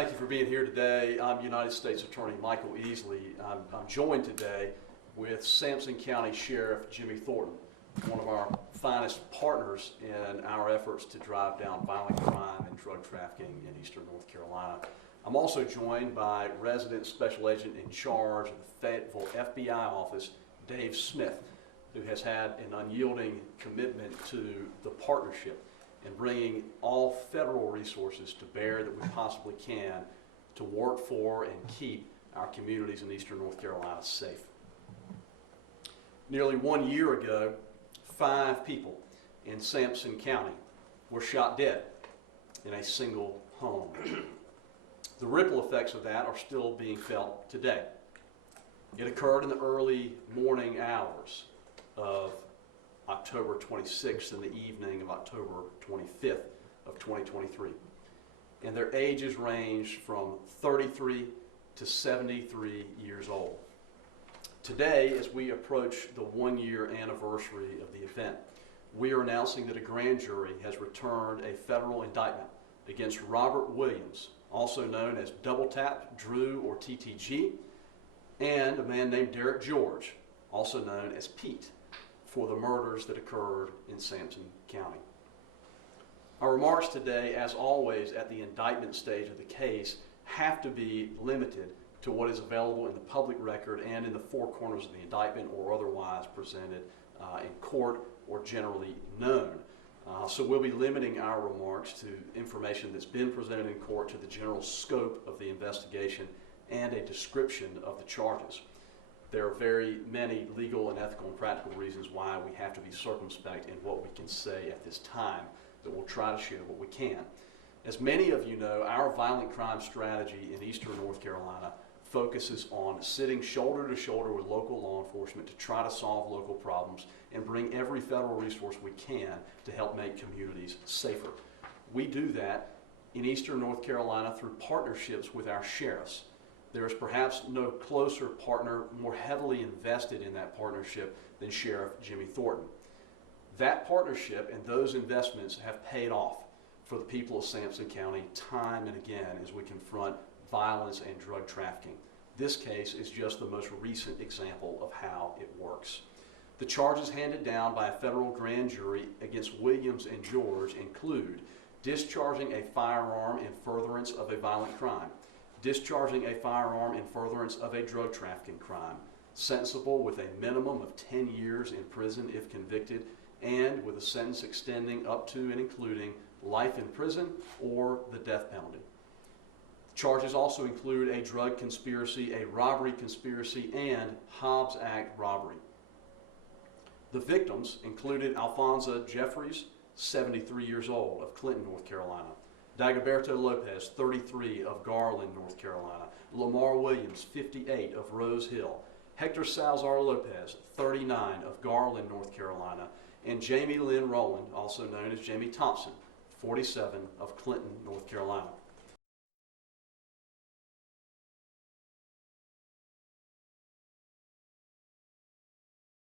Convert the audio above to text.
thank you for being here today. I'm United States Attorney Michael Easley. I'm joined today with Sampson County Sheriff Jimmy Thornton, one of our finest partners in our efforts to drive down violent crime and drug trafficking in eastern North Carolina. I'm also joined by resident special agent in charge of the Fayetteville FBI office, Dave Smith, who has had an unyielding commitment to the partnership and bringing all federal resources to bear that we possibly can to work for and keep our communities in eastern North Carolina safe. Nearly 1 year ago, 5 people in Sampson County were shot dead in a single home. The ripple effects of that are still being felt today. It occurred in the early morning hours of October 26th and the evening of October 25th of 2023. And their ages ranged from 33 to 73 years old. Today, as we approach the 1-year anniversary of the event, we are announcing that a grand jury has returned a federal indictment against Robert Williams, also known as Double Tap, Drew, or TTG, and a man named Derek George, also known as Pete, for the murders that occurred in Sampson County. Our remarks today, as always at the indictment stage of the case, have to be limited to what is available in the public record and in the 4 corners of the indictment or otherwise presented in court or generally known. So we'll be limiting our remarks to information that's been presented in court, to the general scope of the investigation, and a description of the charges. There are very many legal and ethical and practical reasons why we have to be circumspect in what we can say at this time, but we'll try to share what we can. As many of you know, our violent crime strategy in eastern North Carolina focuses on sitting shoulder to shoulder with local law enforcement to try to solve local problems and bring every federal resource we can to help make communities safer. We do that in eastern North Carolina through partnerships with our sheriffs. There is perhaps no closer partner more heavily invested in that partnership than Sheriff Jimmy Thornton. That partnership and those investments have paid off for the people of Sampson County time and again as we confront violence and drug trafficking. This case is just the most recent example of how it works. The charges handed down by a federal grand jury against Williams and George include discharging a firearm in furtherance of a violent crime, discharging a firearm in furtherance of a drug trafficking crime, sentenciable with a minimum of 10 years in prison if convicted, and with a sentence extending up to and including life in prison or the death penalty. Charges also include a drug conspiracy, a robbery conspiracy, and Hobbs Act robbery. The victims included Alfonso Jeffries, 73 years old, of Clinton, North Carolina; Dagoberto Lopez, 33, of Garland, North Carolina; Lamar Williams, 58, of Rose Hill; Hector Salazar Lopez, 39, of Garland, North Carolina; and Jamie Lynn Rowland, also known as Jamie Thompson, 47, of Clinton, North Carolina.